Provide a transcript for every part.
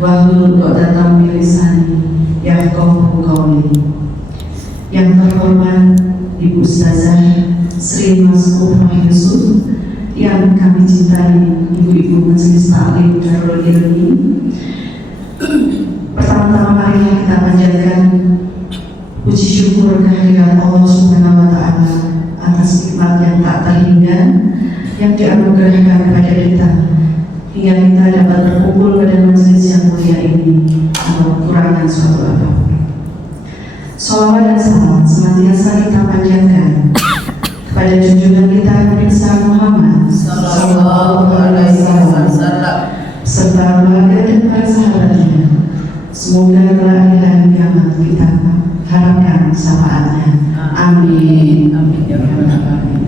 wahlul 'uqdatam min lisani yafqahu qawli. Yang terhormat Ibu Ustazah Sri Mas Umar Yusuf, yang kami cintai ibu-ibu Majelis Taklim Darul Ilmi, pertama-tama mari kita panjatkan puji syukur kehadirat Allah Subhanahu wa Ta'ala atas nikmat yang tak terhingga yang dianugerahkan kepada kita hingga kita dapat berkumpul pada majelis yang mulia ini tanpa kekurangan suatu apapun. Salawat dan salam senantiasa kita panjatkan kepada junjungan kita Nabi Muhammad Sallallahu Alaihi Wasallam serta keluarga dan para sahabatnya. Semoga kelak di hari kiamat kita harapkan syafaatnya. Amin. Amin ya rabbal alamin.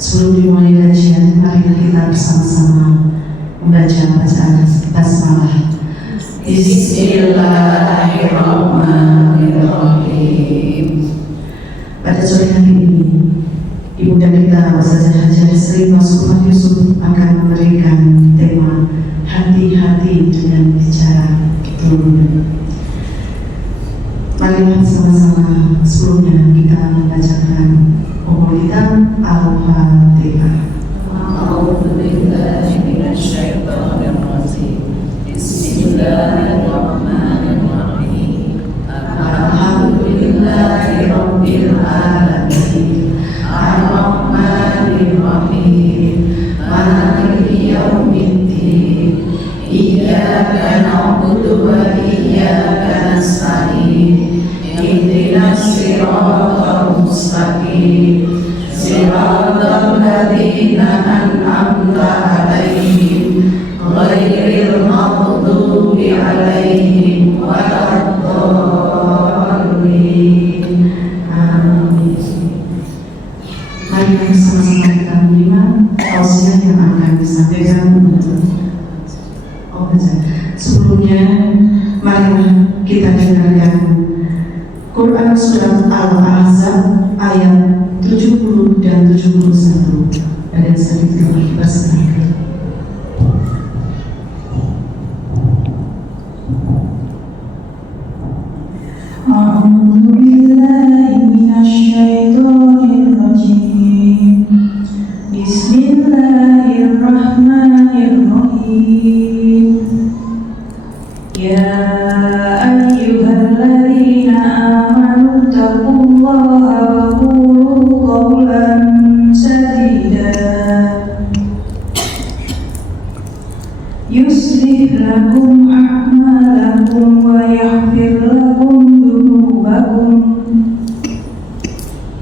Sebelum dimulai kajian, mari kita bersama-sama membaca bacaan basmalah. Bismillahirrahmanirrahim. Pada sore hari ini, Ibunda kita Ustazah Hajar Sri Mas Umar Yusuf akan memberikan tema hati-hati dengan bicara turun. Mari sama-sama sebelumnya kita membacakan Qul Al-Fatihah. Bismillahirrahmanirrahim. Alhamdulillahirabbil alamin. Ar-Rahmanir-Rahim. Maliki yaumiddin. Iyyaka na'budu wa iyyaka nasta'in. Ihdinas siratal mustaqim. Siratal ladzina an'amta 'alaihim ghairil maghdubi 'alaihim waladdallin. Amin. Mari sama-sama kita menyimak tausiah yang akan disampaikan. Sebelumnya, mari kita dengarkan Quran Surat Al-Ahzab ayat 70 dan 71 pada saat itu bersama. A'udzu billahi minasyaitonir rajim. Bismillahirrahmanirrahim. Ya ayyuhalladzina amanu taqullaha wa qulu qawlan sadida yuslih lakum a'malakum wa yaghfir lakum dhunubakum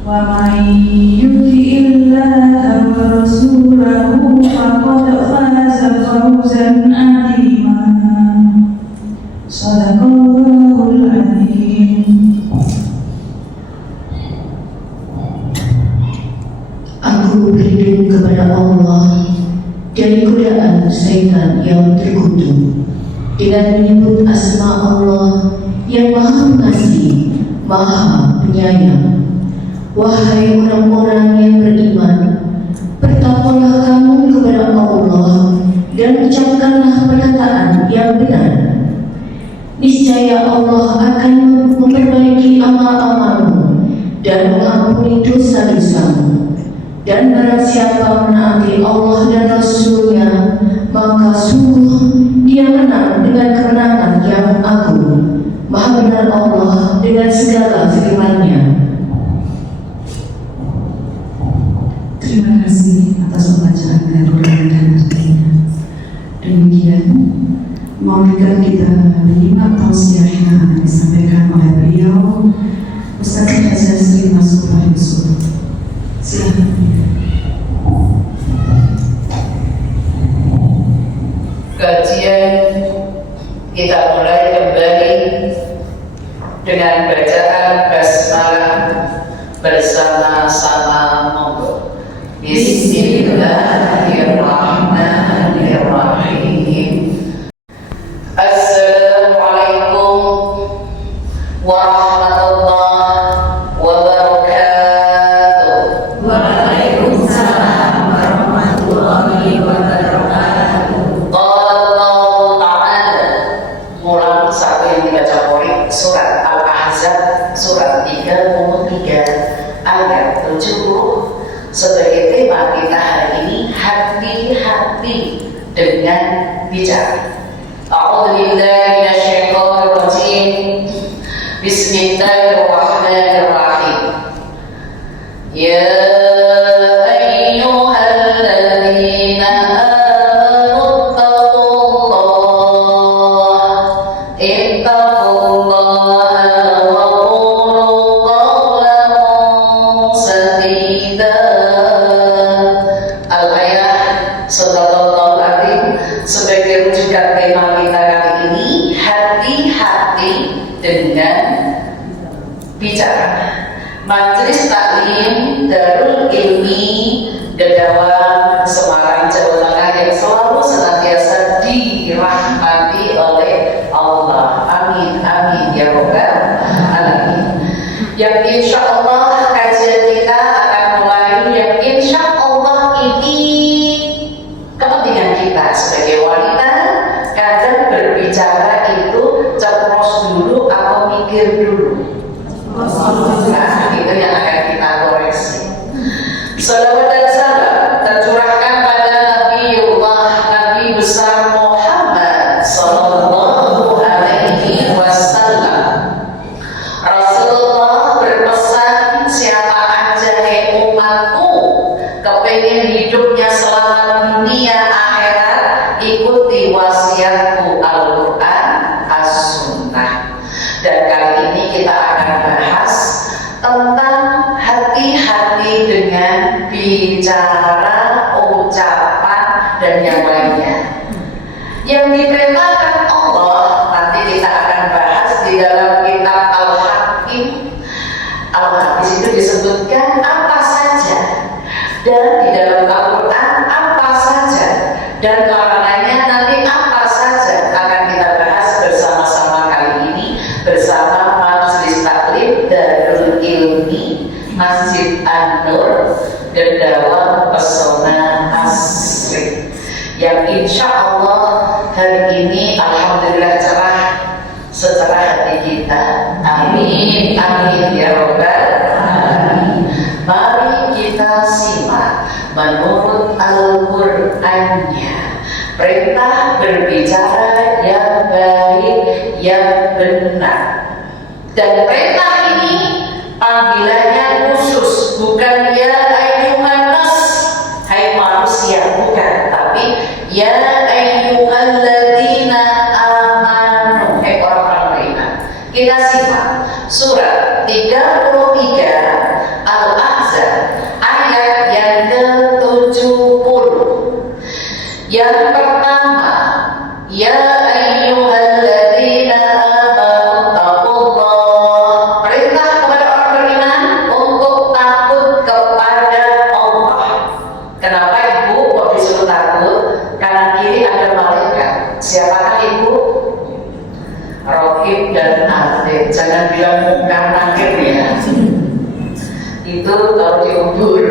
wa may yuti'illaha wa rasulahu faqad faza fawzan 'azima. Shadaqallahul 'azim. Aku berlindung kepada Allah dari godaan syaitan yang terkutuk dengan menyebut asma Allah yang Maha Pengasih, Maha Penyayang. Wahai orang-orang yang beriman, bertakwalah kamu kepada Allah dan ucapkanlah perkataan yang benar. Niscaya Allah akan memperbaiki amal-amalmu dan mengampuni dosa-dosamu. Dan barang siapa menaati Allah dan Rasul-Nya, maka sungguh dia menang dengan kemenangan yang agung. Maha benar Allah dengan segala firman-Nya. Terima kasih atas pembacaan Al-Quran dan artinya. Demikian, marilah kita menyimak tausiah yang akan disampaikan oleh beliau, Ustazah Hajar Sri Mas Umar Yusuf. Silakan. Kajian kita mulai kembali dengan bacaan basmalah bersama-sama. Monggo. Bismillahirrahmanirrahim. Assalamualaikum warahmatullahi wabarakatuh. Waalaikumsalam warahmatullahi wabarakatuh. Qala Allah bicara. A'udzubillahi minasyaitonir rajim. Bismillahirrahmanirrahim. Ya ayyuhalladzina amanu ittaqullaha wa qulu qawlan sadida. Al-ayat sallallahu alaihi. Sebagai rujukan tema kita kali ini, hati-hati dengan bicara. Majelis Taklim Darul Ilmi Gedawan Semarang, Jawa Tengah yang selalu senantiasa dirahmati oleh Allah. Amin, amin ya Rabbal alamin. Yang insya Allah kajian kita akan mulai, yang insya Allah ini kepentingan kita sebagai wanita. Kadang berbicara itu ceplos dulu atau mikir dulu. Nah, itu yang akan kita koreksi. Salawat dan salam tercurahkan pada Nabi besar Muhammad sallallahu alaihi wasallam. Rasulullah berpesan, siapa aja hai umatku kepengen hidupnya selamat dunia akhirat, ikuti wasiatku Al-Quran As-Sunnah. Dan kali ini kita akan bahas tentang hati-hati dengan bicara, ucapan, dan yang lainnya. Yang diperintahkan Allah nanti kita akan bahas di dalam kitab Al-Hakim. Al-Hadis itu disebutkan apa saja, dan di dalam Al-Quran apa saja, dan larangannya nanti apa saja akan kita bahas bersama-sama kali ini bersama Majelis Taklim Darul Ilmi Masjid An-Nur Gedawan Pesona Asri, yang insya Allah hari ini alhamdulillah cerah secerah hati kita. Amin, amin ya Rabbal alamin. Mari kita simak menurut Al-Qur'annya perintah berbicara yang baik, yang benar. Dan perintah ini panggilannya khusus, bukan ya ayyuhan nas, hai manusia, bukan, tapi ya ayyuhalladzina amanu, hai orang-orang beriman. Kita simak surat 33 Al-Ahzab ayat yang ke-70. Yang pertama, ya ayyuhalladzina amanu taqullah, perintah kepada orang beriman untuk takut kepada Allah. Kenapa ibu kok disuruh takut? Kanan kiri ada malaikat. Siapakah ibu? Raqib dan Atid. Jangan bilang muka nakir ya. Itu kalau diubur.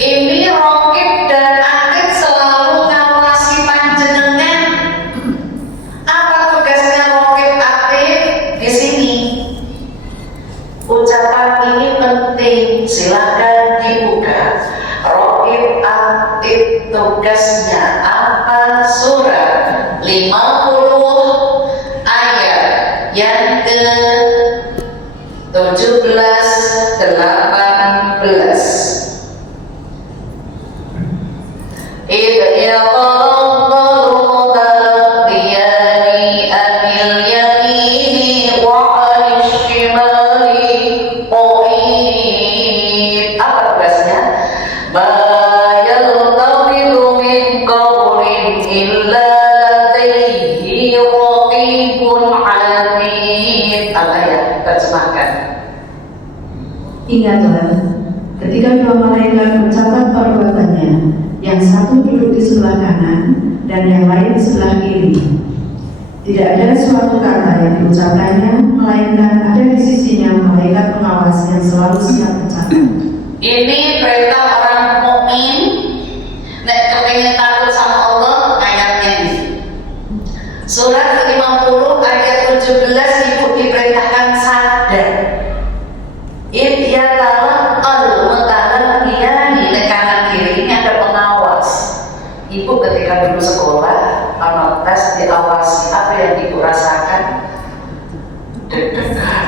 Ini Raqib dan Atid selalu ngawasi panjenengan. Apa tugasnya Raqib Atid di sini? Ucapan ini penting, silakan dibuka. Raqib Atid tugasnya apa? Surat 50 ayat yang ke-17 18. Idh yaqallahu talaqiyani anil yamini wa anil shimali qa'id. Apa tugasnya? Ma yaltafidu min qawlin illa ladayhi raqibun atid. Al-ayat terjemahkan. Ingatlah, ketika dua malaikat mencatat perbuatannya, yang satu duduk di sebelah kanan dan yang lain di sebelah kiri. Tidak ada suatu kata yang diucapkannya, melainkan ada di sisinya malaikat pengawas yang selalu siap mencatat. Ini perintah orang mukmin. Nek kepengen takut sama Allah, ayatnya ini. Surat 50 ayat 17, ibu diperintahkan sadar. Idh yatalaqqal mutalaqqiyani, di kanan kiri ini ada pengawas. Ibu ketika dulu sekolah Ono tes diawasi, apa yang ibu rasakan? Deg-degan,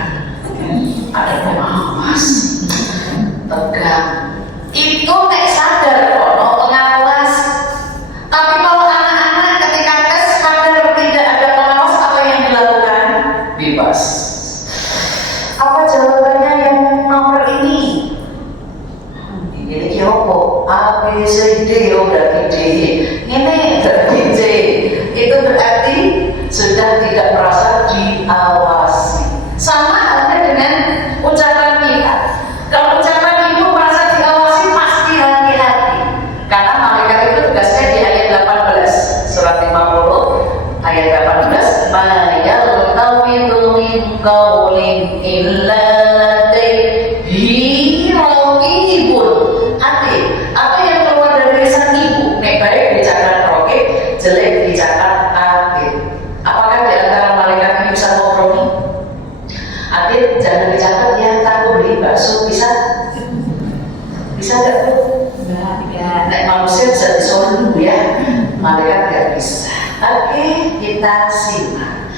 ada pengawas, tegang. Itu nek sadar ono pengawas. Tapi kalau anak-anak ketika tes sadar tidak ada pengawas, apa yang dilakukan? Bebas. Apa jawabannya yang nomor ini? Ini kyopo A, B, C, D, berarti D. Ini berarti C. Itu berarti sudah tidak merasa diawasi. Sama halnya dengan ucapan kita. Kalau ucapan ibu merasa diawasi, pasti hati-hati. Karena malaikat itu tugasnya di ayat 18 surat 50 ayat 18. Ma yaltafidu min qawlin illa ladayhi raqibun. Hati, apa yang keluar dari lisan ibu, nek baik dicatat raqib, jelek dicatat atid. Apakah di antara malaikat ini bisa kompromi? Atid jangan dicatat ya, takut beli bakso, bisa? Bisa nggak Bu? Enggak. Nek manusia bisa disuruh dulu ya, malaikat nggak bisa. Oke, kita simak.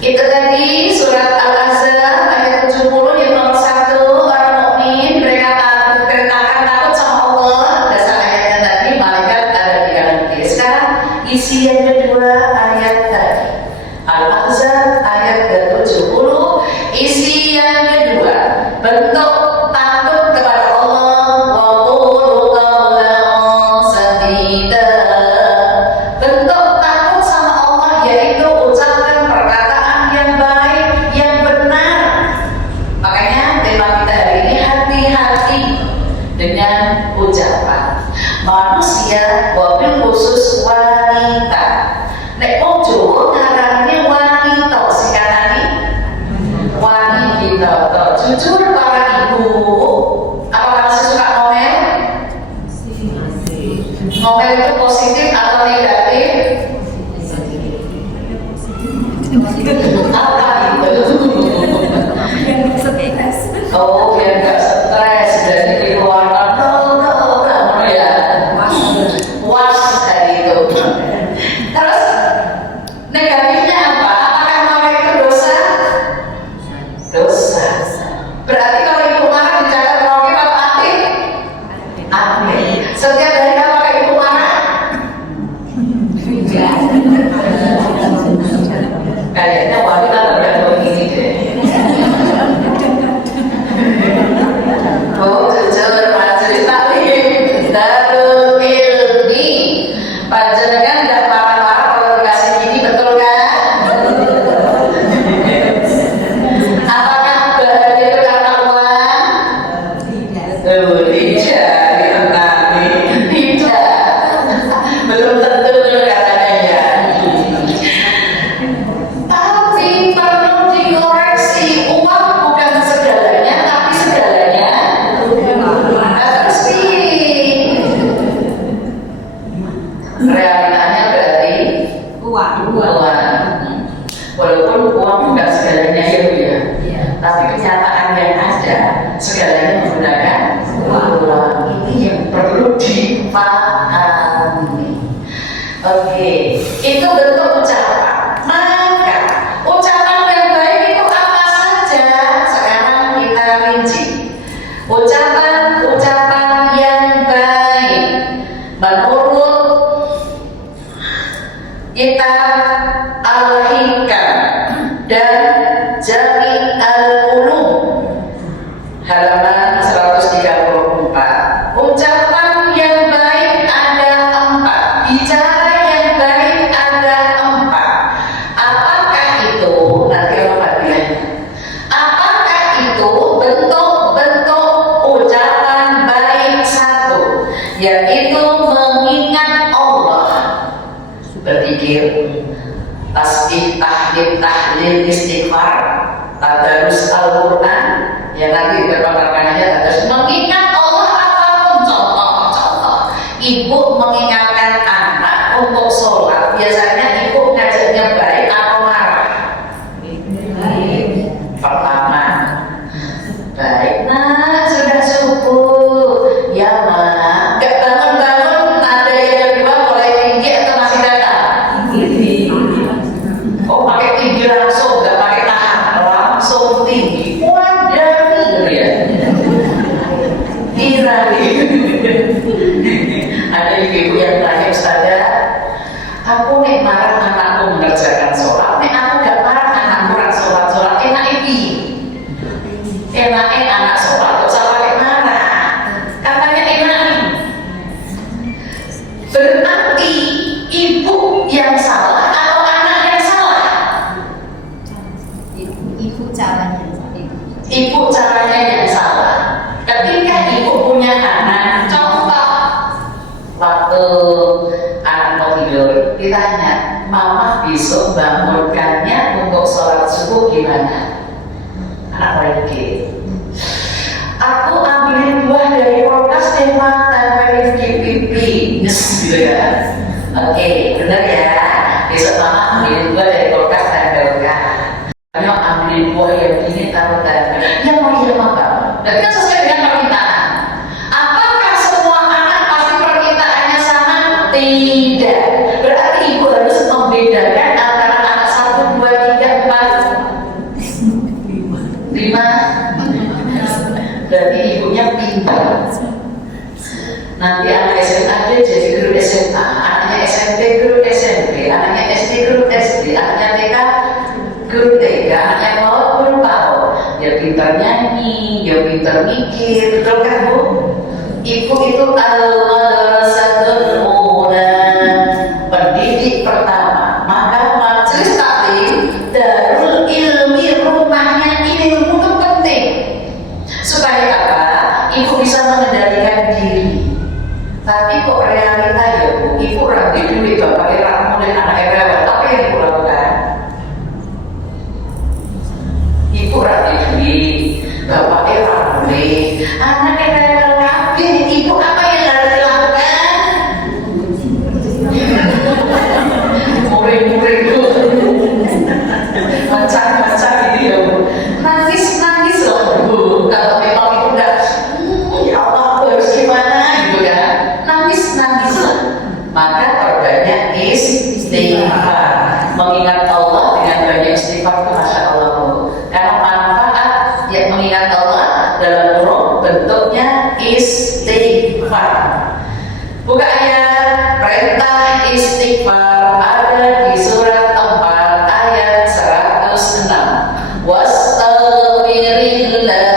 Itu tadi surat Al-Ahzab ayat 70 yang nomor 1. Orang mukmin mereka akan takut sama Allah. Dasar ayatnya tadi, malaikat ada di kanan kiri. Sekarang isi yang kedua ayat tadi, Al-Ahzab ayat ke-70. Isi yang kedua, bentuk takut kepada Allah. Wa qulu qawlan sadida. Bentuk takut sama Allah yaitu ucapan perkataan yang baik, yang benar. Makanya tema kita hari ini hati-hati dengan ucapan. Manusia, wabil khusus wanita. Nek wong Jawa ngarane wanita, singkatane wanita. Jujur para ibu, apakah masih suka ngomel? Ngomel itu positif atau negatif? Apa itu? Oh, biar nggak stres, jadi dikeluarkan ya, was dari itu. Terus negatifnya apa? Apakah marah itu dosa? Dosa. Berarti kalau ibu marah dicatat rokib apa aktif? Aktif. Setiap hari apakah ibu marah? Kayaknya wanita tergantung ini deh. Oh, jujur, cerita nih. Darul ilmi. Panjenengan nggak marah-marah kalau dikasih gini, betul kan? Apakah bahagia itu karena uang? Tidak. Tidak. Belum tentu katanya ya. Tapi perlu dikoreksi, uang bukan segalanya, tapi segalanya harus realitanya berarti uang. Walaupun uang bukan segalanya ya Bu ya. Tapi kenyataan yang ada segalanya menggunakan uang. Ini yang perlu dipahami. Oke, itu bentuk ucapan. Maka ucapan yang baik itu apa saja? Sekarang kita rinci. Ucapan yang baik menurut kitab Al-Hikam dan Jami' Al-Ulum halaman 134. Ucapan yang baik ada 4. Bicara yang baik ada 4. Apakah itu? Nanti orang bilang. Apakah itu bentuk-bentuk ucapan baik? 1, yaitu mengingat Allah, berpikir, tasbih, tahlil, istighfar, tadarus Al-Quran, ya nanti berpaparkannya tadarus. Mengingat Allah apapun, contoh, ibu mengingatkan anak untuk sholat, biasanya ibu ngajaknya baik atau marah? Pertama, baik nak, sudah subuh, ya mak, gak bangun-bangun, ada yang kedua mulai tinggi atau masih datang? marah anakku mengerjakan sholat, nek aku gak marah anakku ora sholat enak iki. Enaknya anak sholat kok usah pakai marah. Katanya enak nih. Berarti ibu yang salah atau anak yang salah? Ibu caranya. Ibu caranya yang salah. Ketika ibu punya anak, contoh waktu anak mau tidur, ditanya, mama besok bangunkannya untuk sholat subuh gimana? Anak pergi. Aku ambilin buah dari kulkas deh mak, tempelin di pipi, yes gitu ya. Oke, benar ya. Besok mama ambilin buah dari kulkas tempelkan. Ayo ambilin buah yang ini taruh tempel. Ya mau iya mama. Dan kan sesuai dengan permintaan. Apakah semua anak pasti permintaannya sama? Tidak. Berarti ibu harus membedakan antara anak 1, 2, 3, 4, 5. Berarti ibunya pintar. Nanti anak SMA dia jadi guru SMA, anaknya SMP guru SMP, anaknya SD guru SD, anaknya TK guru TK, anaknya PAUD guru PAUD. Ya pintar nyanyi, ya pintar mikir, betul kan Bu? Ibu itu al-madrasatul ula, pendidik pertama. Maka majelis taklim darul ilmi, rumahnya ilmu itu penting. Supaya apa? Ibu bisa mengendalikan diri. Tapi kok realita ya Bu, ibu rapi duit, bapaknya rapi mulai anak rewel. Apa yang ibu lakukan? Ibu rapi duit, bapaknya rapi, anak rewel rapi. Ibu apa yang harus dilakukan? Murid-murid Bu, macam-macam gitu ya Bu. Nangis-nangis loh Bu, kalau memang ibu udah ya Allah aku harus gimana gitu kan, nangis-nangis lah. Maka perbanyak istighfar, mengingat Allah dengan banyak istighfar itu Masya Allah Bu. Karena manfaat yang mengingat Allah dalam kurung bentuknya istighfar. Buka ayat perintah istighfar ada di surat 4 ayat 106. Wastaghfirillah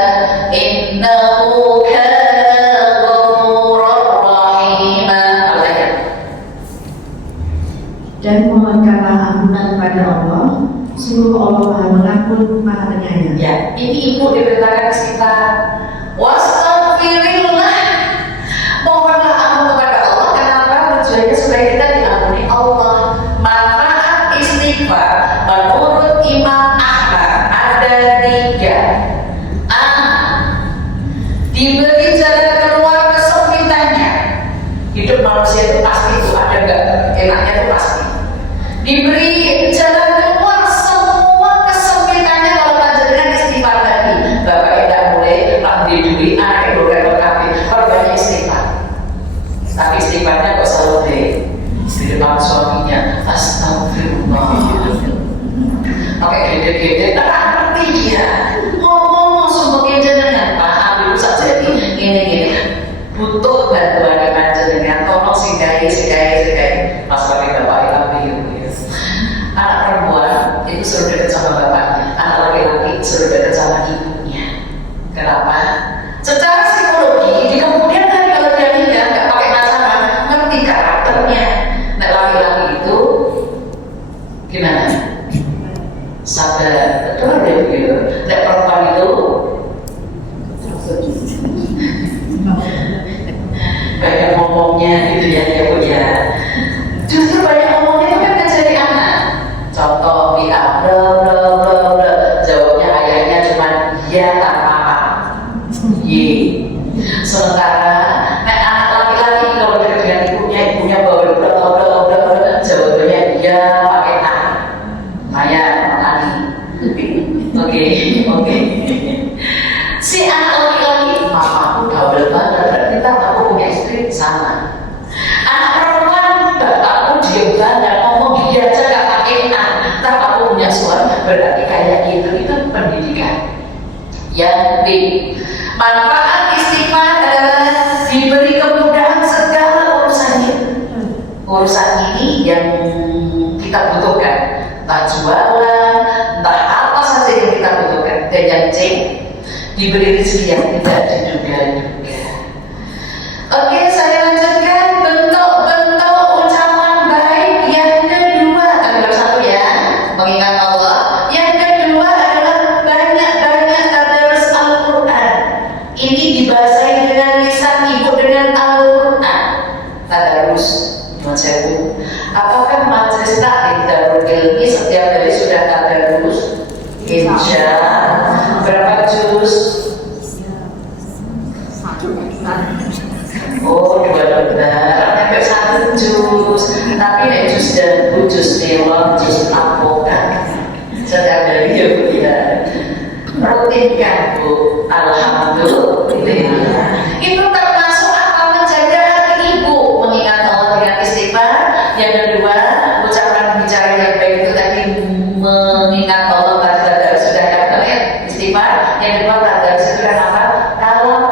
innahu kana ghafurur rahima. Dan mohonkanlah ampunan pada Allah, sungguh Allah Maha Pengampun, Maha Penyayang. Ya, ini ibu diperintahkan istighfar. Wastaghfirillah, mohonlah ampun kepada Allah. Kenapa? Tujuannya supaya kita diampuni Allah. Manfaat istighfar menurut Imam Ahmad ada 3. A. Diberi jalan keluar kesempitannya. Hidup manusia itu pasti itu ada nggak enaknya itu pasti. Diberi jalan keluar semua kesempitannya kalau panjenengan istighfar tadi. Bapak tidak boleh ambil duit, anak boleh kabeh. Kalau banyak istighfar. Tapi istighfarnya kok selalu di depan suaminya. Astagfirullah. Oke, gede-gede, tak ngerti dia. Ngomong sumpah jenengan, Pak, ambil saja ini. Butuh bantuan di panjenengan, tolong sikai. Pas pakai bapak ambil. Anak perempuan itu suruh dekat sama bapaknya, anak laki-laki suruh dekat sama ibunya. Kenapa? Secara psikologi di kemudian hari kalau dia nikah nggak pakai pasangan, ngerti karakternya. Nah laki-laki itu gimana? Sabar, betul ya Bu. Nah perempuan itu banyak ngomongnya gitu ya Bu ya. Justru banyak ngomongnya itu kan ngajari anak. Contoh bla bla bla, jawabnya ayahnya cuma iya tanpa apa. Ye. Sementara anak laki-laki kalau dengan ibunya bawa bla bla bla, jawabannya iya pakai a. Maya, ani. Oke. Si anak laki-laki, mamaku gaul banget, berarti aku punya istri sama. Anak perempuan, bapakku diem banget, ngomong dia aja gak pakai a. Ntar aku punya suami, berarti kayak gitu. Itu pendidikan. Yang B, manfaat istighfar adalah diberi kemudahan segala urusannya. Urusan ini yang kita butuhkan, entah jualan, entah apa saja yang kita butuhkan. Dan yang C, diberi rezeki yang tidak diduga-duga. Oke, saya lanjutkan bentuk-bentuk ucapan baik yang kedua. Nomor satu ya, mengingat Allah. Yang kedua adalah banyak-banyak tadarus Al-Quran. Ini dibahasain dengan lisan ibu dengan Al-Quran. Tadarus, Mas Sebu. Apakah majelis taklim Darul Ilmi setiap hari sudah tadarus? Insya. Berapa juz? Oh, dua benar. Sampai 1 juz. Tapi nek juz dan juz dewa, juz apokat. Setiap hari ya Bu ya. Rutinkan Bu. Alhamdulillah. Itu termasuk akan menjaga hati ibu, mengingat Allah dengan istighfar. Yang kedua, ucapan bicara yang baik itu tadi mengingat Allah pada sudah yang istighfar. Yang kedua, pada sudah apa? Kalam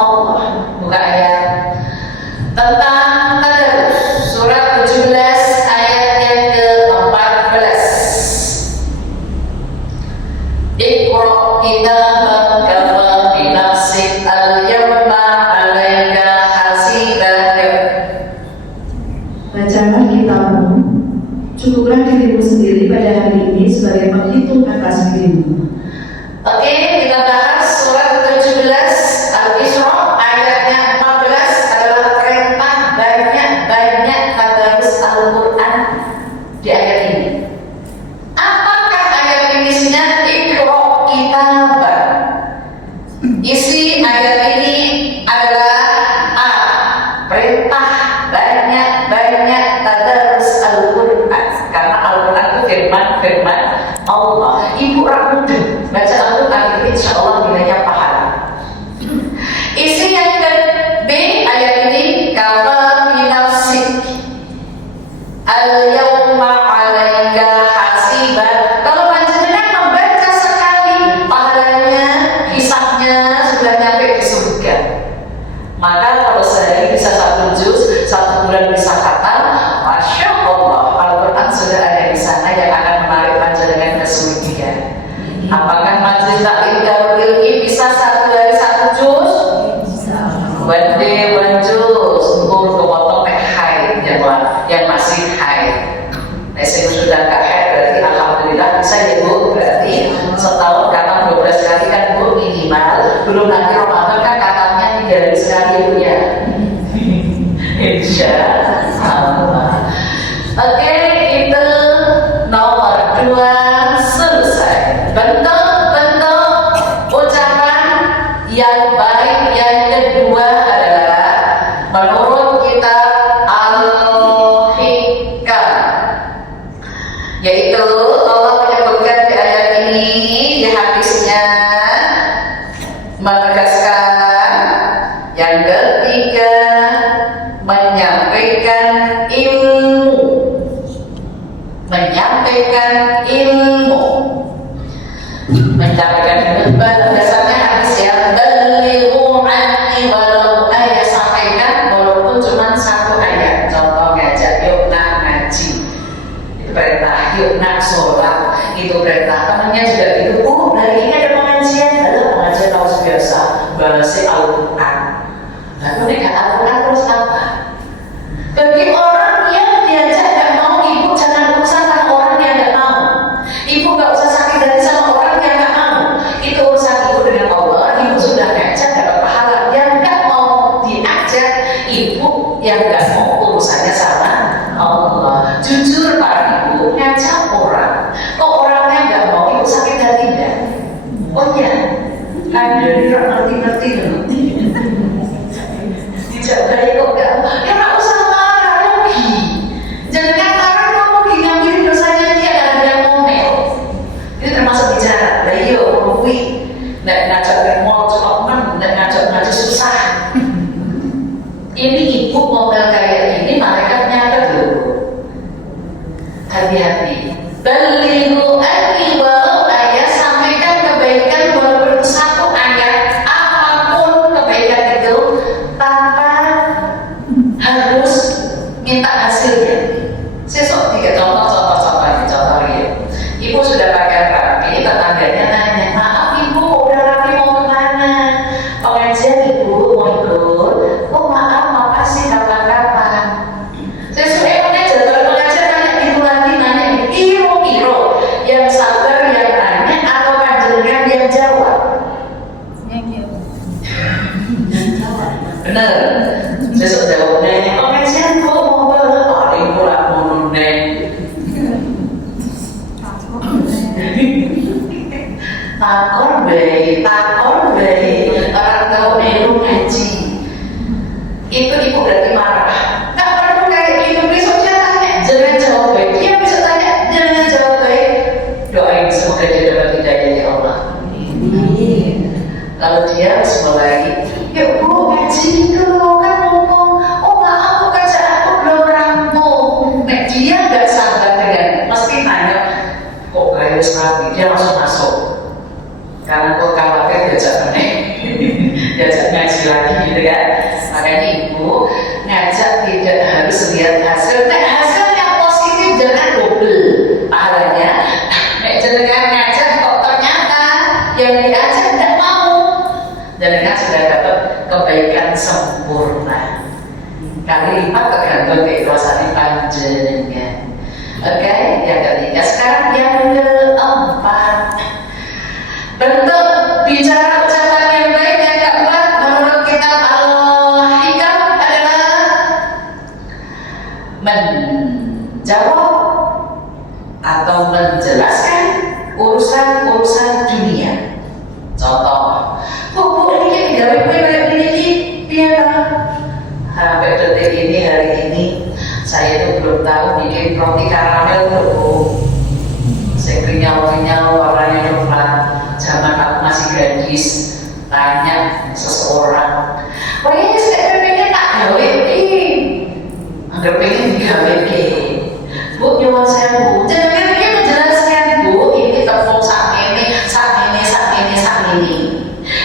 Allah. Bukan ayat tentang tadarus surat 17 ayat yang ke-14. Iqra kitabaka kafa bi nafsik al-yawma 'alaika hasibah. Bacalah kitabmu, cukuplah dirimu sendiri pada hari ini sebagai penghitung atas dirimu. Oke, kita bahas surat 17 Al-Isra ayatnya 14 adalah perintah banyak-banyak tadarus Al-Quran di ayat ini. Apakah ayat ini isinya? Iqra kitabak. Isi ayat ini adalah A. Perintah banyak-banyak tadarus Al-Quran. Karena Al-Quran itu firman Allah. Ibu ramudu baca Al-Quran itu insya Allah nilainya pahala. Isi yang ke B ayat ini kafa bi nafsik al-yawma 'alaika hasiban. Kalau panjenengan membaca sekali, pahalanya, hisabnya sudah nyampe di surga. Maka kalau sehari bisa 1 juz, 1 bulan bisa khatam, Masya Allah, Al-Quran sudah ada di sana yang akan menarik panjenengan ke surga. Apakah majelis taklim Darul Ilmi bisa 1 hari 1 juz? One day 1 juz. Untuk kemotong haid yang masih haid. Saya sudah gak haid berarti alhamdulillah bisa ya Bu. Berarti setahun kata 12 kali kan Bu minimal. Belum nanti Ramadan kan katanya 3 hari sekali ya Bu ya. Insya Allah. Oke, itu nomor 2 selesai. Bentuk-bentuk ucapan yang baik yang kedua adalah menurut kitab Al-Hikam, yaitu Allah menyebutkan di ayat ini, di hadisnya menegaskan yang ketiga, menyampaikan ilmu. Menyampaikan ilmu dasarnya hadis ya, balighu anni walau ayat, sampaikan walaupun cuma 1 ayat. Contoh ngajak yuk nak ngaji, itu perintah. Yuk nak sholat, itu perintah. Temannya juga gitu, Bu hari ini ada pengajian. Ada pengajian harus biasa bahasa Al-Quran. Lalu mereka Al-Quran terus apa? Bagi orang yang diajak gak mau, ibu jangan urusan orang yang gak mau. Ibu gak usah sakit hati sama orang yang gak mau. Itu urusan ibu dengan Allah. Ibu sudah ngajak dapat pahala. Yang gak mau diajak, ibu yang gak mau urusannya sama Allah. Jujur Pak Ibu, ngajak orang, kok orangnya gak mau, ibu sakit hati gak? Oh iya, ada ngerti-ngerti dulu. Dijaga kok gak mau, ya gak usah marah, rugi. Jangan marah, kamu ngambil dosanya dia, ada yang ngomel. Ini termasuk bicara, lah iya, rugi. Nek ngajak ke mall cuma nek ngajak ngaji susah. Ini ibu ngomel kayak ini, malaikat nyatet loh. Hati-hati. Balighu anni walau ayat, sampaikan kebaikan walaupun 1 ayat, apapun kebaikan itu, tanpa harus minta hasilnya. Saya contoh takon bae, orang tahu melu ngaji. Itu ibu berarti marah. Nggak perlu kayak gitu, besok dia tanya, jangan jawab baik. Dia bisa tanya, jangan jawab baik. Doain semoga dia dapat hidayah ya Allah. Kalau dia harus mulai, ya bu ngaji gitu loh kan ngomong, oh maaf kerjaan aku belum rampung. Nek dia nggak sabar dengan, mesti nanya, kok harus rapi, dia langsung masuk. Karena kok khawatir diajak aneh, diajak ngaji lagi gitu kan. Makanya ibu ngajak tidak harus lihat hasil, nek hasil yang positif jangan double pahalanya. Nek jangan ngajak kok ternyata yang diajak tidak mau, jangan sudah dapat kebaikan sempurna. Kali lipat tergantung keikhlasan panjenengan. Oke, yang ketiga. Sekarang yang keempat, bentuk bicara ucapan yang baik yang keempat menurut kitab Al-Hikam adalah menjawab atau menjelaskan urusan-urusan dunia. Contoh, bu ini gawe kue kayak ini biar sampai detik ini hari ini saya itu belum tahu bikin roti karamel bu. Saya kenyal-kenyal warnanya coklat. Zaman aku masih gadis, tanya seseorang, wah saya pengen tak gawe anggap pengen digawe bu, nyuwun saya bu, jangan dia menjelaskan bu, ini tepung saat ini.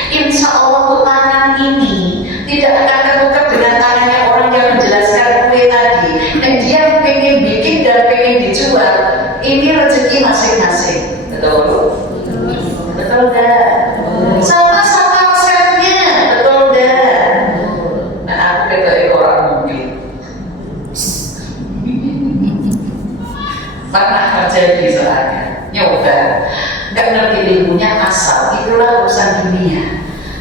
Insya Allah bu, tangan ini tidak akan tertukar dengan tangannya orang yang menjelaskan kue tadi. Dan dia pengen bikin dan pengen dijual, ini rezeki masing-masing. Betul? Betul dah. Sama-sama resepnya, betul dah. Nah aku kayak orang mungkin pernah terjadi soalnya nyoba, nggak ngerti ilmunya asal, itulah urusan dunia.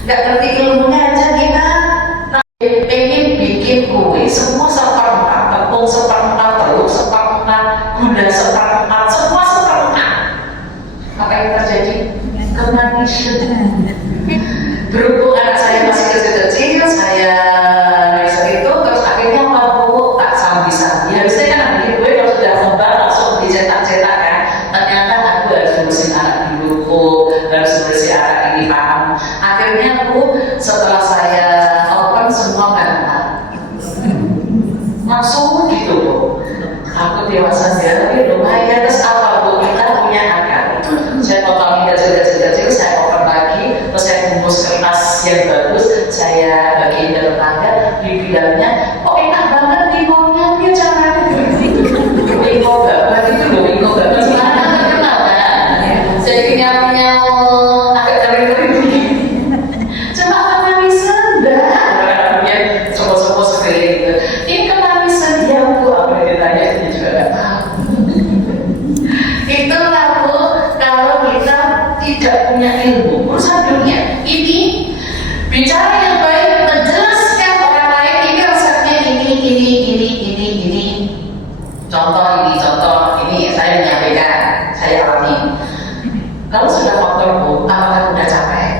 Nggak ngerti ilmunya aja kita pengen bikin kue, semua seperempat, tepung seperempat, telur seperempat, gula seperempat, semua seperempat. Apa yang terjadi? Kemanisan. Berhubung anak saya masih kecil-kecil, saya riset itu, terus akhirnya mampu tak sambil-sambil. Harusnya kan beli kue kalau sudah lembab langsung dicetak-cetak kan. Ternyata aku harus ngurusin anak dulu, harus ngurusin anak ini paham. Akhirnya aku setelah saya open semua gampang, langsung gitu bu. Aku dewasa tapi lumayan. Terus apa bu? Kita punya akal. Saya potong kecil-kecil, saya open lagi, terus saya bungkus kertas yang bagus, saya bagiin ke tetangga, dibilangnya, kok enak banget lingkonya, dia caranya lingko babat itu loh, lingko babat sekarang terkenal kan? Jadi punya agak kering-kering coba kemanisan, enggak punya sopo-sopo sekeliling gitu. Ini kemanisan dia bu, apa yang ditanya dia juga gak tahu. Itulah bu, kalau kita tidak punya ilmu urusan dunia ini, bicara yang baik, menjelaskan orang lain, ini resepnya ini. Contoh ini saya menyampaikan, saya alami. Kalau sudah faktor bu, apakah udah capek?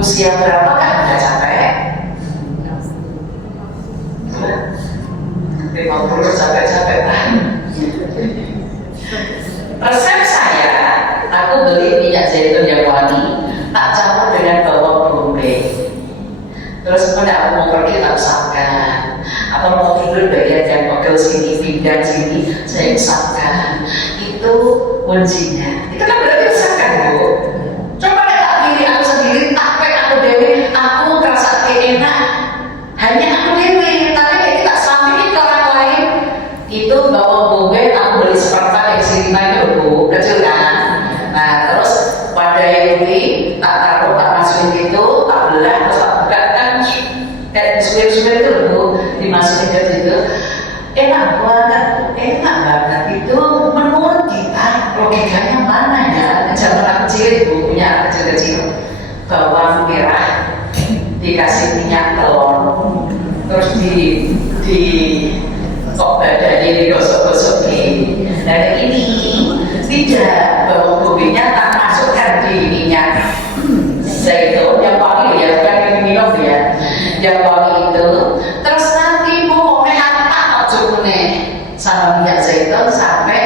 Usia berapa kan udah capek? 50 capek-capek kan? Resep saya, aku beli minyak zaitun yang wangi, tak campur dengan bawang bombay. Terus pada aku mau pergi tak usapkan, atau mau tidur bagian yang pegel sini, pinggang sini, saya usapkan. Itu kuncinya. Itu kan berarti usapkan bu. Coba deh tak pilih aku sendiri, tak aku dewi, aku ngerasa enak. Hanya aku dewi, tapi kita tak sampaikan ke orang lain. Itu bawang bombay aku beli seperempat yang sirina itu bu, kecil kan. Nah terus wadah yang ini tak taruh, tak masukin itu, tak belah, terus tak buka kan kayak suwir-suwir itu bu, dimasukin ke situ. Enak banget itu menurut kita logikanya mana ya? Zaman aku cilik bu, zaitun sampai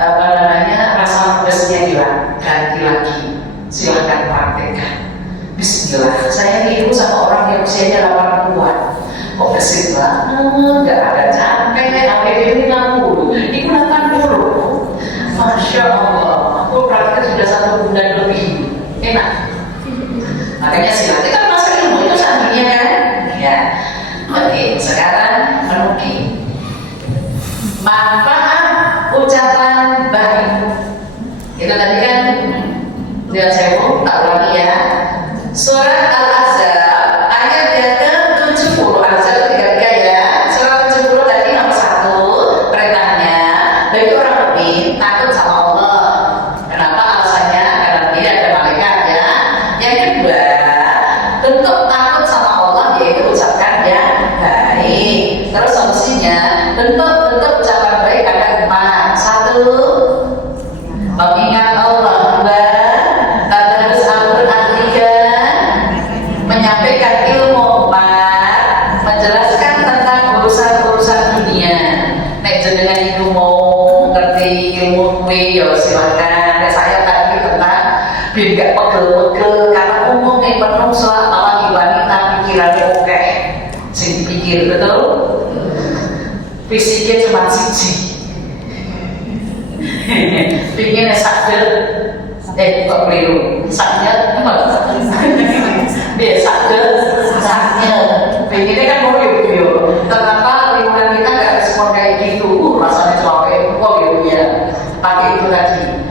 apa namanya rasa pedasnya hilang, ganti lagi. Silahkan praktekkan. Bismillah. Saya ibu sama orang yang usianya 80-an. Kok bersih banget, nggak ada capek, APD 50, ibu 80. Masya Allah, aku praktek sudah 1 bulan lebih, enak. Makanya silakan kan masa ilmu itu sandinya kan? Ya. Oke, sekarang menuki. Manfaat ucapan baik. Itu tadi kan dia saya tak ulangi ya. Surat Al-Ahzab ayat yang ke-70. Al-Ahzab 33 ya. Surat 70 tadi nomor 1 perintahnya bagi orang mukmin takut sama Allah. Kenapa alasannya? Karena dia ada malaikat ya. Yang kedua, bentuk takut sama Allah yaitu ucapkan yang baik. Terus solusinya bentuk-bentuk ucapan baik ada 4. 1, mengingat Allah. 2, tadarus Al-Quran. 3, menyampaikan ilmu. 4, menjelaskan tentang urusan-urusan dunia. Nek jenengan itu mau ngerti ilmu kuwi ya silakan. Nek saya tadi tentang biar gak pegel-pegel karena umumnya penuh soal apalagi wanita pikirannya oke sing dipikir betul. Fisiknya cuma siji. Pikirnya sakit, kok keliru. Sakit apa? Dia sakit, pikirnya kan mau yo. Kenapa lingkungan kita nggak respon kayak gitu? Rasanya capek, kok ya? Pakai itu tadi.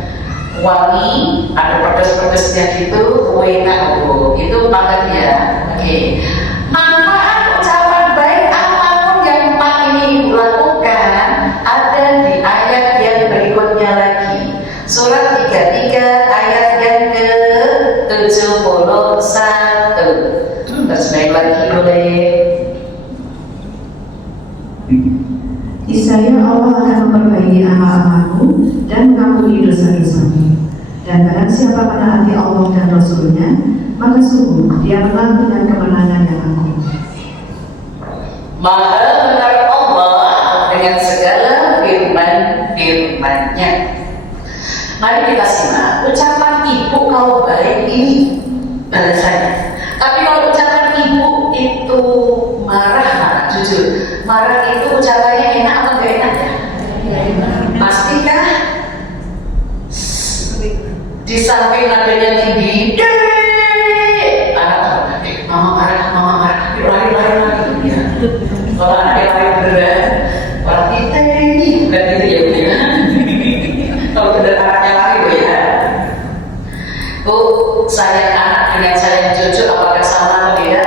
Wangi, ada pedas-pedasnya gitu, enak itu paketnya. Oke. Manfaat ucapan baik apapun yang 4 ini ibu lakukan ada di ayat yang berikutnya lagi. Surat 33 ayat yang ke-71. Terjemahin lagi boleh. Niscaya Allah akan memperbaiki amal-amalmu dan mengampuni dosa-dosamu. Dan barang siapa menaati Allah dan Rasul-Nya, maka sungguh dia menang dengan kemenangan yang agung. Maha benar Allah dengan segala firman-firman-Nya. Mari kita simak ucapan ibu kalau baik ini balasannya. Tapi kalau ucapan ibu itu marah, jujur marah itu ucapannya enak atau gak enak ya? Pastikan di samping nadanya tinggi, anak mama marah, lari. Ya. Kalau anaknya lari beneran, orang kita ini bukan gitu ya Bu ya. Kalau bener anaknya lari Bu ya. Bu, sayang anak dengan sayang cucu apakah sama atau beda?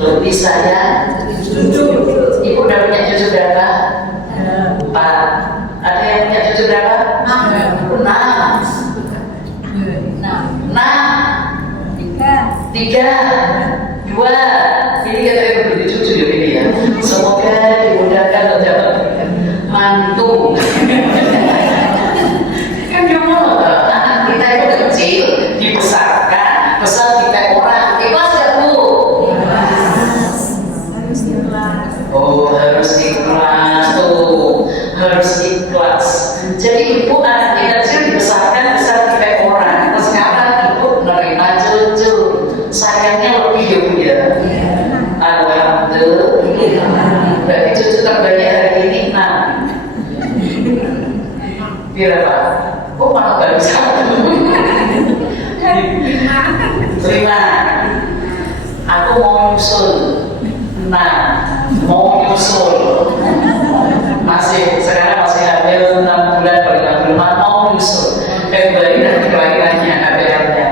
Lebih sayang cucu. Ibu udah punya cucu berapa? 4. Ada yang punya cucu berapa? 6. 3, 2. Ini kita yang berbeda cucu ya ini ya. Semoga dimudahkan dan dapat mantu. Kan dia mau anak kita itu kecil dibesarkan, besar kita orang. Ikhlas ya Bu? Oh harus ikhlas tuh, harus ikhlas. Jadi ibu anak kecil dibesarkan besar kita orang. Terus sekarang ibu menerima cucu, sayangnya lebih ya Bu ya. Alhamdulillah. Berarti cucu terbanyak hari ini 6. Berapa? Kok malah baru 1? 5. Aku mau nyusul. Nah, mau nyusul. Sekarang masih hamil 6 bulan paling 6 bulan mau nyusul. Februari dan kelahirannya ABL-nya.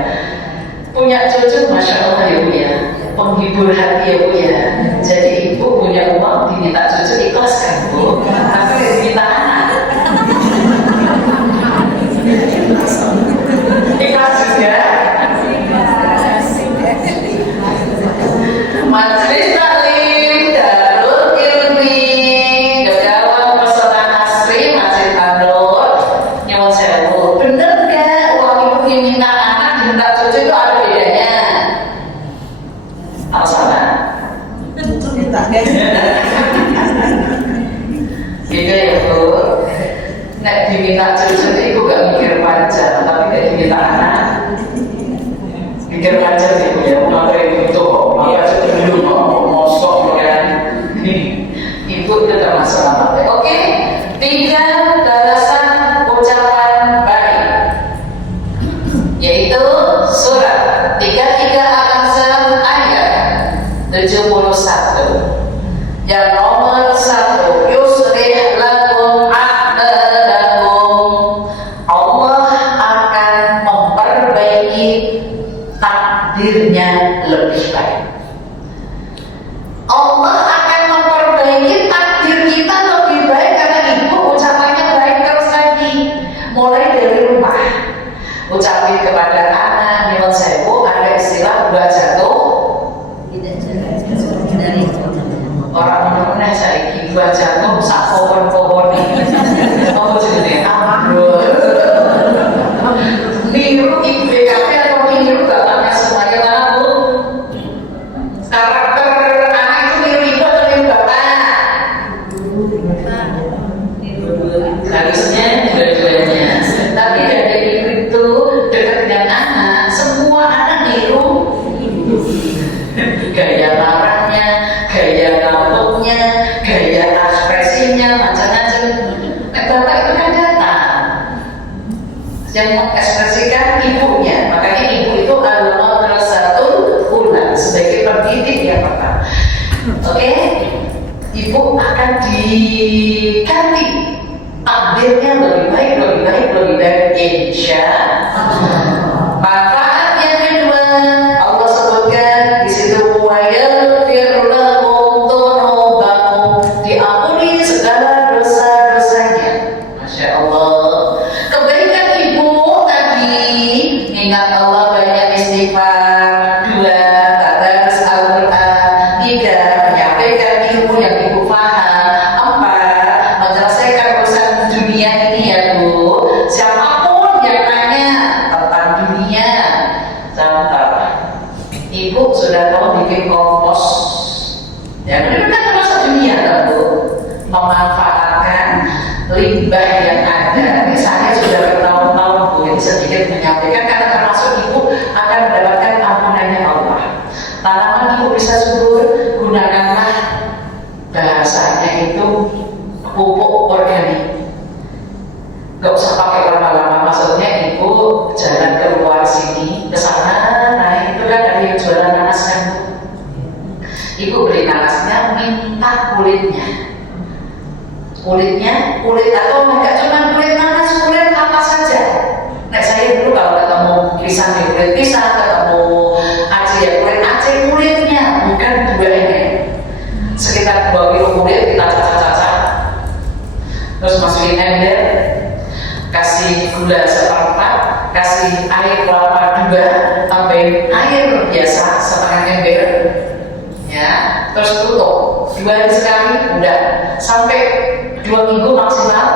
Punya cucu, masya Allah ya Bu ya. Penghibur hati ya Bu ya. Jadi ibu punya uang diminta cucu ikhlas kan Bu. Tapi diminta anak. Ikhlas juga. Majelis taklim minta cucu itu gak mikir panjang, tapi dari minta anak mikir panjang ibu ya, maka ibu itu maka cucu dulu mau mosok kan. Ibu itu termasuk apa? Oke, 3 balasan ucapan baik, yaitu surat 33 Al-Ahzab ayat 71. Yang nomor 1, yuslih lakum a'malakum. Allah akan memperbaiki takdirnya lebih baik. Allah akan memperbaiki takdir kita lebih baik karena ibu ucapannya baik terus tadi. Mulai dari rumah, ucapin kepada anak, nyuwun sewu, ada istilah buah jatuh orang menurutnya saya ini buah jatuh sak pohon-pohon ini apa jenisnya ambrol niru IPKP atau niru bapaknya semuanya mana bu? Karakter anak itu niru ibu atau niru bapak? Harusnya dua-duanya. Tapi dari ibu itu dekat dengan anak, semua anak niru gaya marahnya, gaya ngambeknya, gaya ekspresinya, macam-macam. Bapak itu kan datang yang mengekspresikan ibunya, makanya ibu itu adalah madrasatul ula sebagai pendidik yang pertama. Oke, ibu akan diganti takdirnya lebih baik, lebih baik, lebih baik, insya Allah. Manfaat yang kedua, Allah sebutkan di situ wayaghfir lakum dzunubakum, diampuni segala dosa-dosanya. Masya Allah. Kebaikan ibu tadi, ingat Allah, banyak istighfar, 2 tadarus Al-Quran, 3 menyampaikan ilmu yang ibu paham, 4 menyelesaikan urusan dunia ini ya bu. Siapapun yang nanya tentang dunia, contoh ibu sudah tahu bikin kompos, ya benar-benar termasuk dunia kan bu, memanfaatkan limbah yang ada. Misalnya sudah bertahun-tahun bu, ini sedikit menyampaikan karena termasuk ibu akan mendapatkan ampunannya Allah. Tanaman ibu bisa subur, gunakanlah bahasanya itu pupuk organik. Gak usah pakai lama-lama, maksudnya ibu jalan keluar sini ke sana, nah itu kan ada yang jualan nanas kan bu. Ibu beli nanasnya, minta kulit atau enggak cuma kulit nanas, kulit apa saja. Nah saya dulu kalau ketemu pisang ya kulit pisang, ketemu aceh ya kulit aceh, kulitnya bukan buahnya. Sekitar 2 kilo kulit kita cacat-cacat, terus masukin ember, kasih gula seperempat, kasih air kelapa 2, tambahin air biasa setengah ember, ya, terus tutup 2 hari sekali, udah sampai 2 minggu maksimal,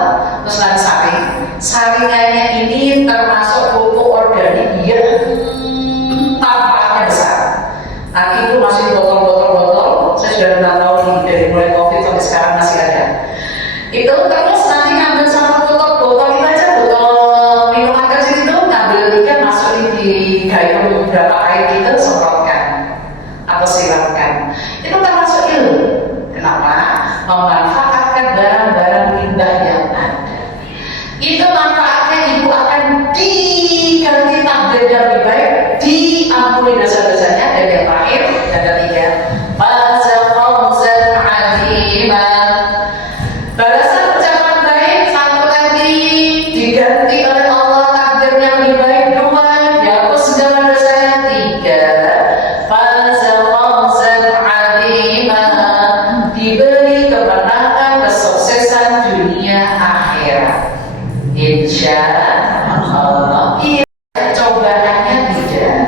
terus nanti saring. Saringannya ini termasuk pupuk organik yang tampaknya besar. Nanti itu masih botol-botol, saya sudah 6 tahun ini dari mulai COVID sampai sekarang masih ada. Itu terus nanti ngambil sama botol itu aja, botol minuman kecil itu ngambil juga, masukin di gayung beberapa air gitu, semprotkan atau siramkan. Itu termasuk ilmu. Kenapa? Memanfaatkan barang-barang limbah yang ada. Itu manfaatnya ibu akan diganti takdir yang lebih baik, diampuni dosa-dosanya, dan yang terakhir dan ketiga, fawzan 'azima. Balasan ucapan baik 1 tadi diganti oleh Allah takdirnya lebih baik, 2 dihapus segala dosanya, 3 fawzan 'azima, diberi kemenangan, kesuksesan dunia akhirat. Insya Allah. Iya, cobaannya tidak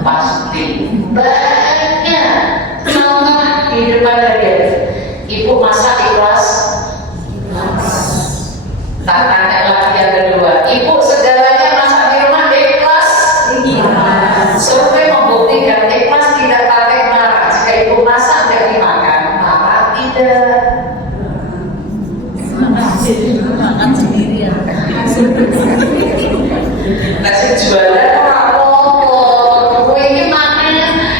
pasti banyak. Contoh kehidupan dari ibu masak ikhlas. Tak tanya lagi yang kedua, ibu segalanya masak di rumah ikhlas. Survei membuktikan ikhlas tidak pakai marah. Jika ibu masak dan dimakan, marah tidak. makan sendiri ya. Nasi jualan apa-apa. Kowe ini makan,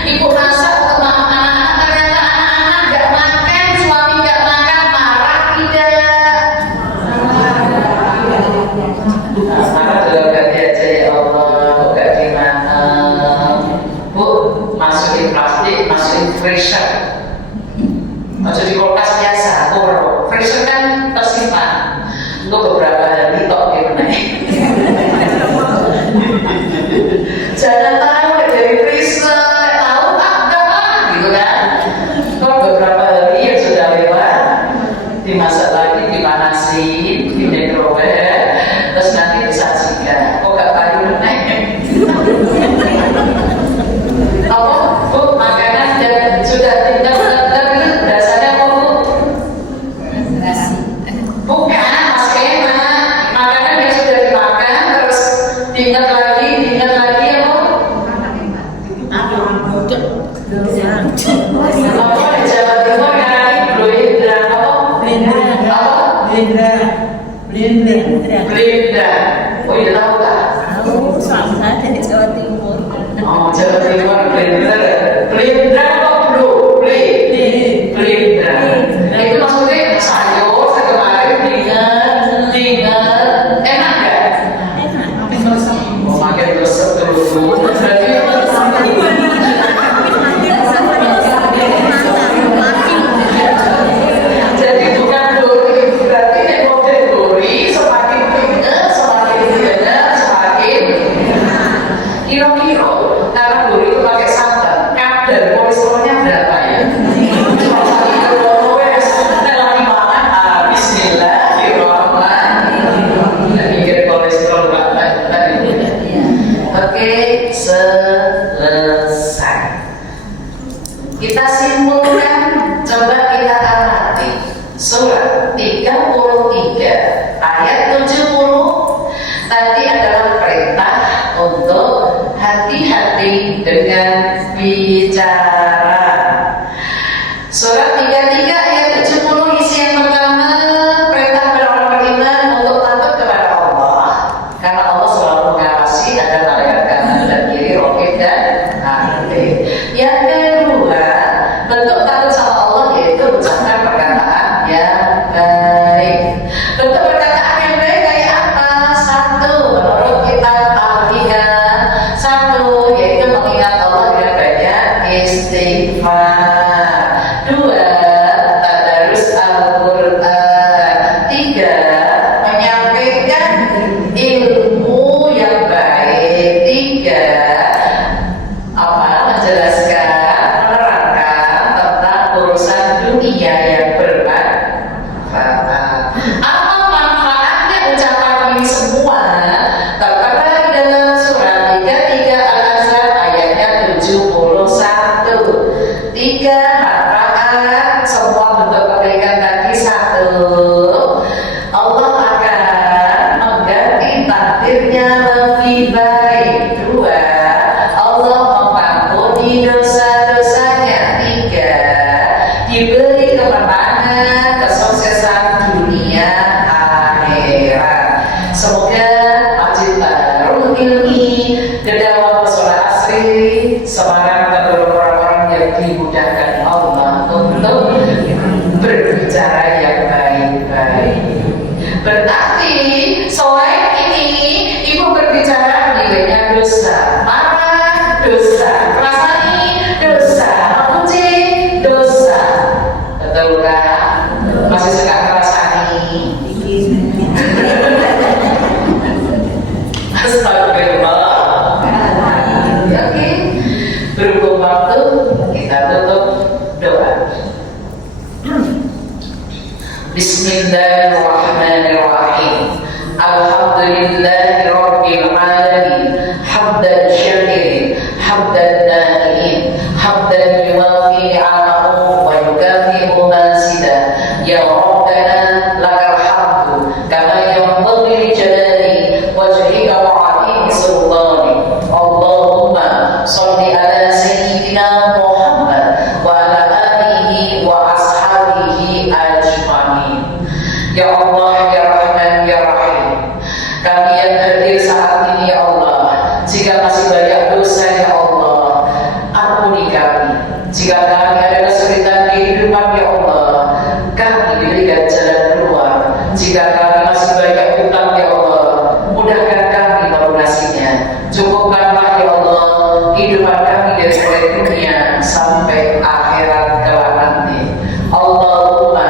ibu masak untuk makan anak-anak, ternyata anak-anak nggak makan, suami nggak makan, marah tidak? Marah juga ganti aja ya Allah, kok gak dimakan. Bu, masukin plastik, masukin freezer. Masuk di kulkas biasa, freezer kan tersimpan untuk beberapa hari tok gimana? Jangan tahu dari freezer, tahu enggak gitu kan? Kalau beberapa hari yang sudah lewat, dimasak lagi, dipanasin, di microwave, terus nanti disajikan. Kok gak payu meneh? Apa? Bu, makanan dan sudah tinggal itu dasarnya apa bu? Bukan, Mas Kema. Makanan yang sudah dimakan terus diingat lagi apa? Apa di Jawa Timur kan Blendra apa? Blendra. Oh iya tahu tak? Tahu, suami saya dari Jawa Timur. Oh Jawa Timur Blendra. Blendra apa bro? Blendra. Itu maksudnya sayur sekemarin dingin, enak nggak? Enak. Oh makin resep dulu. Berarti jadi bukan duri, berarti model duri semakin dingin, semakin kira-kira karena duri itu pakai santan, kadar kolesterolnya berapa ya? Cuma satu kilo wes, lagi makan Bismillahirrahmanirrahim. Mikir kolesterol berapa? Oke, selesai. Kita simpulkan, coba kita amati surat 33 ayat 70 tadi adalah perintah untuk hati-hati dengan bicara. Surat 33 ayat 70 isi yang pertama perintah kepada orang beriman untuk takut kepada Allah karena Allah selalu mengawasi ada malaikat kanan dan kiri, rokib dan atid. Yang kedua bentuk takut sama Allah yaitu ucapkan perkataan yang baik. Bentuk perkataan yang baik kayak apa? Satu, menurut kitab Al-Hikam, satu yaitu mengingat Allah dengan banyak istighfar. Dua, tadarus Al-Quran. Tiga, menyampaikan ilmu yang baik. Tiga, menjelaskan, menerangkan tentang urusan dunia yang bermanfaat. Apa manfaatnya ucapan ini semua? Tertera di dalam surat 33 Al-Ahzab ayatnya 71. Tiga manfaat semua bentuk kebaikan tadi. Satu, Allah akan mengganti takdirnya lebih baik. Dua, Allah mengampuni dosa-dosanya. Tiga, diberi kemenangan, kesuksesan dunia akhirat. Semoga Masjid Darul Ilmi Dedawa Pesona Asri Semarang dan orang-orang yang dimudahkan Allah untuk berbicara yang baik-baik. Berarti selain ini ibu berbicara nilainya dosa, marah dosa, rasani dosa, memuji dosa. Betul kan? Masih suka ngerasani? Astagfirullah. Oke, berhubung waktu kita tutup doa. Bismillahirrahmanirrahim. Alhamdulillahirabbil alamin. Hamdan syakirin, hamdan na'imin, hamdan yuwafi 'amahu wa yukafi'u mazida. Ya Rabbana lakal hamdu kama yanbaghi li jalali wajhika wa 'azimi sultani. Allahumma shalli ala sayyidina Muhammad wa ala alihi wa ashabihi ajmain. Ya Allah ya Jika kami masih banyak utang ya Allah, mudahkan kami melunasinya. Cukupkanlah ya Allah kehidupan kami dari mulai dunia sampai akhirat kelak nanti. Allahumma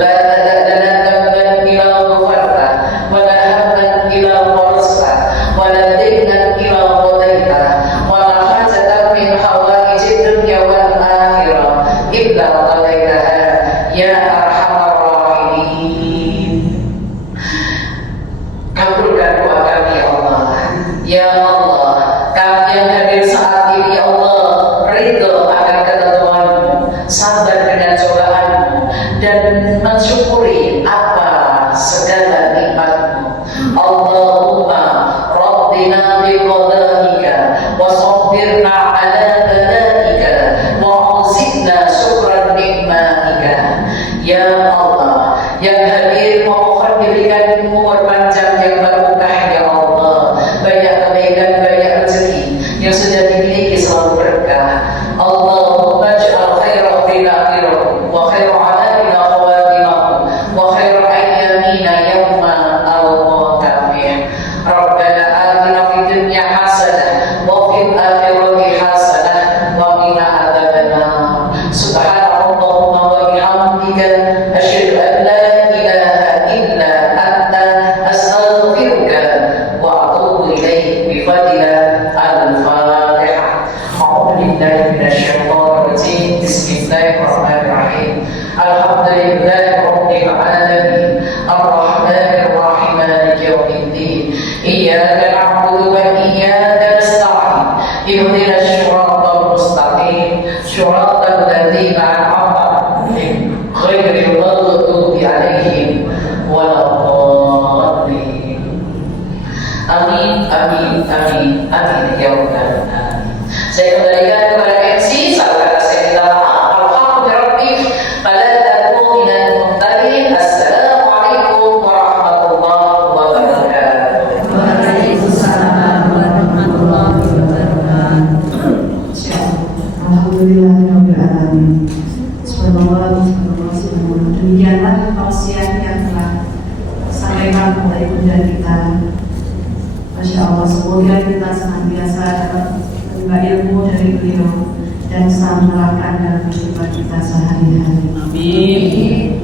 la tada'lana dhanban ila ghafarta wa la hamdan ila gharasta wa la daynan ila qadaita wa la hajatan min hawaijid dunya wal akhirah illa qadaitaha ya arhamar rahimin. Kabulkan doa kami ya Allah. Ya Allah, kami yang hadir saat ini ya Allah, ridho akan ketentuan-Mu, sabar dengan cobaanmu, dan mensyukuri apa segala nikmat-Mu. Allahumma rabbina bi qadaika wa sabbirna ala balaika wa uzidna syukran nikmatika. Ya Allah, yang hadir memohon diberikan umur panjang yang barokah ya Allah, banyak kebaikan, banyak rezeki yang sudah dimiliki selalu berkah. Allahumma ja'al khaira akhirah wa khaira alamina khawatimah wa khaira ayyamina yawma al-qatamih. Rabbana atina fid dunya hasanah wa fil akhirati hasanah wa qina adzabannar. Subhanallahumma wa bihamdika asyhadu an la ilaha illa anta astaghfiruka wa atubu ilaik bi fadlika al-Fatihah. A'udzu billahi minasyaitonir rajim. Bismillahirrahmanirrahim. Alhamdulillahi rabbil alamin. Arrahmanir rahim. Maliki yaumiddin. Iyyaka na'budu wa iyyaka nasta'in. Ihdinas siratal mustaqim. Siratal ladzina an'amta 'alaihim ghairil maghdubi 'alaihim waladdallin. Amin, amin, amin, amin ya rabbal alamin. Saya kembalikan kepada MC. Saudara saya minta maaf. Alhamdulillah. Fala takunu minal mumtarin. Assalamualaikum warahmatullahi wabarakatuh. Waalaikumsalam warahmatullahi wabarakatuh. Alhamdulillahirabbil alamin. Subhanallah, subhanallah. Demikianlah tausiah yang telah disampaikan oleh Bunda kita. Masya Allah, semoga kita senantiasa dapat menimba ilmu dari beliau dan bisa menerapkan dalam kehidupan kita sehari-hari. Amin.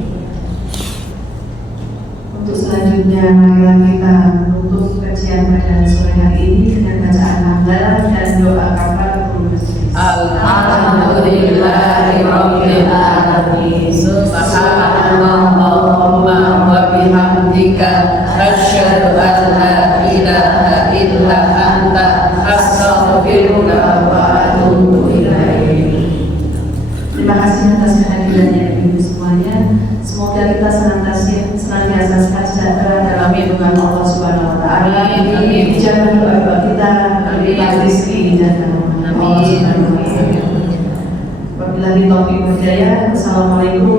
Untuk selanjutnya, marilah kita menutup kajian pada sore hari ini dengan bacaan hamdalah dan doa kafaratul majlis. Alhamdulillahirabbil alamin. Subhanallahumma wa bihamdika asyhadu an la ilaha illa anta astaghfiruka wa atubu ilaik. Terima kasih atas kehadirannya Ibu semuanya. Semoga kita senantiasa sejahtera dalam lindungan Allah Subhanahu wa taala. Dijabah doa kita, diberikan rezeki dan rahmat Allah Subhanahu wa taala. Wabillahi taufiq wal hidayah. Wassalamualaikum